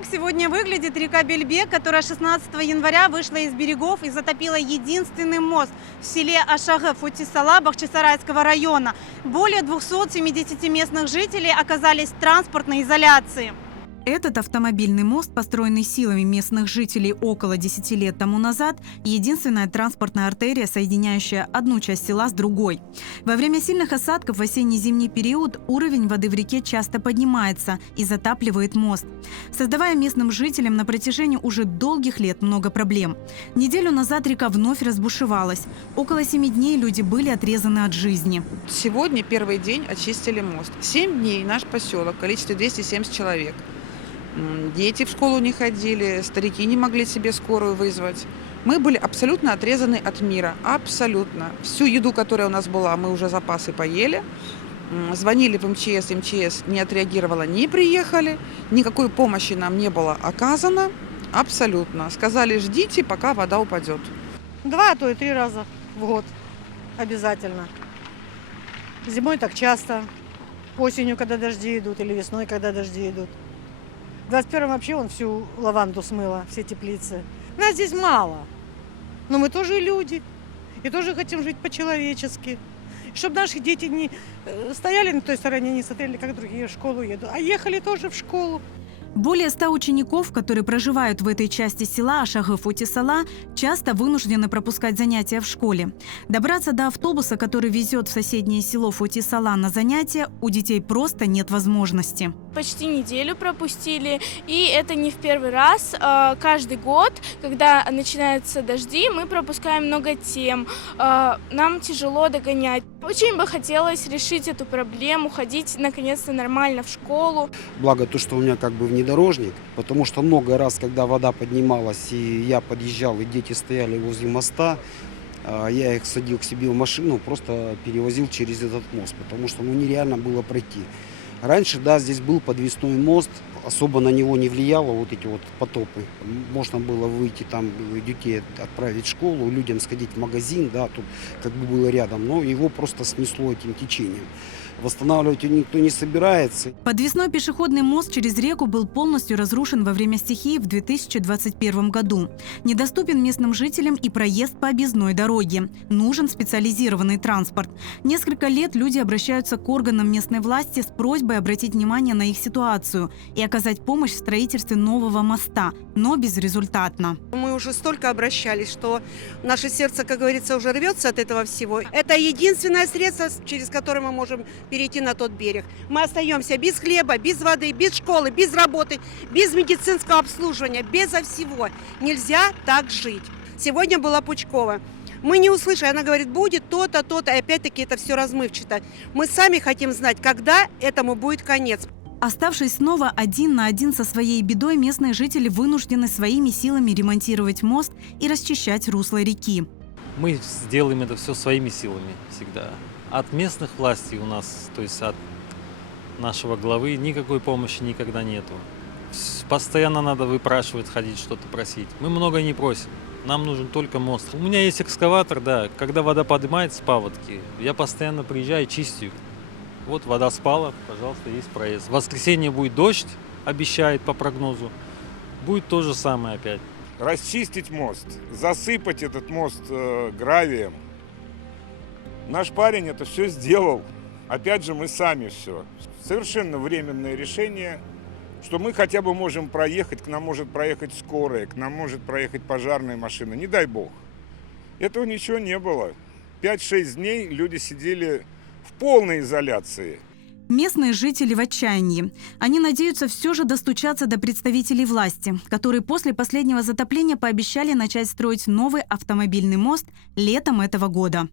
Так сегодня выглядит река Бельбек, которая 16 января вышла из берегов и затопила единственный мост в селе Ашагы Футисала Бахчисарайского района. Более 270 местных жителей оказались в транспортной изоляции. Этот автомобильный мост, построенный силами местных жителей около 10 лет тому назад, единственная транспортная артерия, соединяющая одну часть села с другой. Во время сильных осадков в осенне-зимний период уровень воды в реке часто поднимается и затапливает мост, создавая местным жителям на протяжении уже долгих лет много проблем. Неделю назад река вновь разбушевалась. Около 7 дней люди были отрезаны от жизни. Сегодня первый день очистили мост. 7 дней наш поселок в количестве 270 человек. Дети в школу не ходили, старики не могли себе скорую вызвать. Мы были абсолютно отрезаны от мира. Абсолютно. Всю еду, которая у нас была, мы уже запасы поели. Звонили в МЧС, МЧС не отреагировала, не приехали. Никакой помощи нам не было оказано. Абсолютно. Сказали, ждите, пока вода упадет. 2, а то и 3 раза в год обязательно. Зимой так часто, осенью, когда дожди идут, или весной, когда дожди идут. В 21-м вообще он всю лаванду смыло, все теплицы. Нас здесь мало, но мы тоже люди и тоже хотим жить по-человечески. Чтобы наши дети не стояли на той стороне, не смотрели, как другие в школу едут, а ехали тоже в школу. Более 100 учеников, которые проживают в этой части села Ашагы Футисала, часто вынуждены пропускать занятия в школе. Добраться до автобуса, который везет в соседнее село Футисала на занятия, у детей просто нет возможности. Почти неделю пропустили, и это не в первый раз. Каждый год, когда начинаются дожди, мы пропускаем много тем. Нам тяжело догонять. Очень бы хотелось решить эту проблему, ходить наконец-то нормально в школу. Благо то, что у меня как бы внедорожник, потому что много раз, когда вода поднималась, и я подъезжал, и дети стояли возле моста, я их садил к себе в машину, просто перевозил через этот мост, потому что нереально было пройти. Раньше, да, здесь был подвесной мост, особо на него не влияло вот эти вот потопы. Можно было выйти там, детей отправить в школу, людям сходить в магазин, да, тут как бы было рядом, но его просто снесло этим течением. Восстанавливать его никто не собирается. Подвесной пешеходный мост через реку был полностью разрушен во время стихии в 2021 году. Недоступен местным жителям и проезд по объездной дороге. Нужен специализированный транспорт. Несколько лет люди обращаются к органам местной власти с просьбой обратить внимание на их ситуацию и оказать помощь в строительстве нового моста, но безрезультатно. Мы уже столько обращались, что наше сердце, как говорится, уже рвется от этого всего. Это единственное средство, через которое мы можем перейти на тот берег. Мы остаемся без хлеба, без воды, без школы, без работы, без медицинского обслуживания, безо всего. Нельзя так жить. Сегодня была Пучкова. Мы не услышали, она говорит, будет то-то, то-то, и опять-таки это все размывчато. Мы сами хотим знать, когда этому будет конец. Оставшись снова один на один со своей бедой, местные жители вынуждены своими силами ремонтировать мост и расчищать русло реки. Мы сделаем это все своими силами всегда. От местных властей у нас, то есть от нашего главы, никакой помощи никогда нету. Постоянно надо выпрашивать, ходить, что-то просить. Мы много не просим. Нам нужен только мост. У меня есть экскаватор, да. Когда вода поднимается с паводки, я постоянно приезжаю, чистю. Вот вода спала, пожалуйста, есть проезд. В воскресенье будет дождь, обещает по прогнозу. Будет то же самое опять. Расчистить мост, засыпать этот мост гравием. Наш парень это все сделал. Опять же, мы сами все. Совершенно временное решение, что мы хотя бы можем проехать, к нам может проехать скорая, к нам может проехать пожарная машина. Не дай бог. Этого ничего не было. 5-6 дней люди сидели в полной изоляции. Местные жители в отчаянии. Они надеются все же достучаться до представителей власти, которые после последнего затопления пообещали начать строить новый автомобильный мост летом этого года.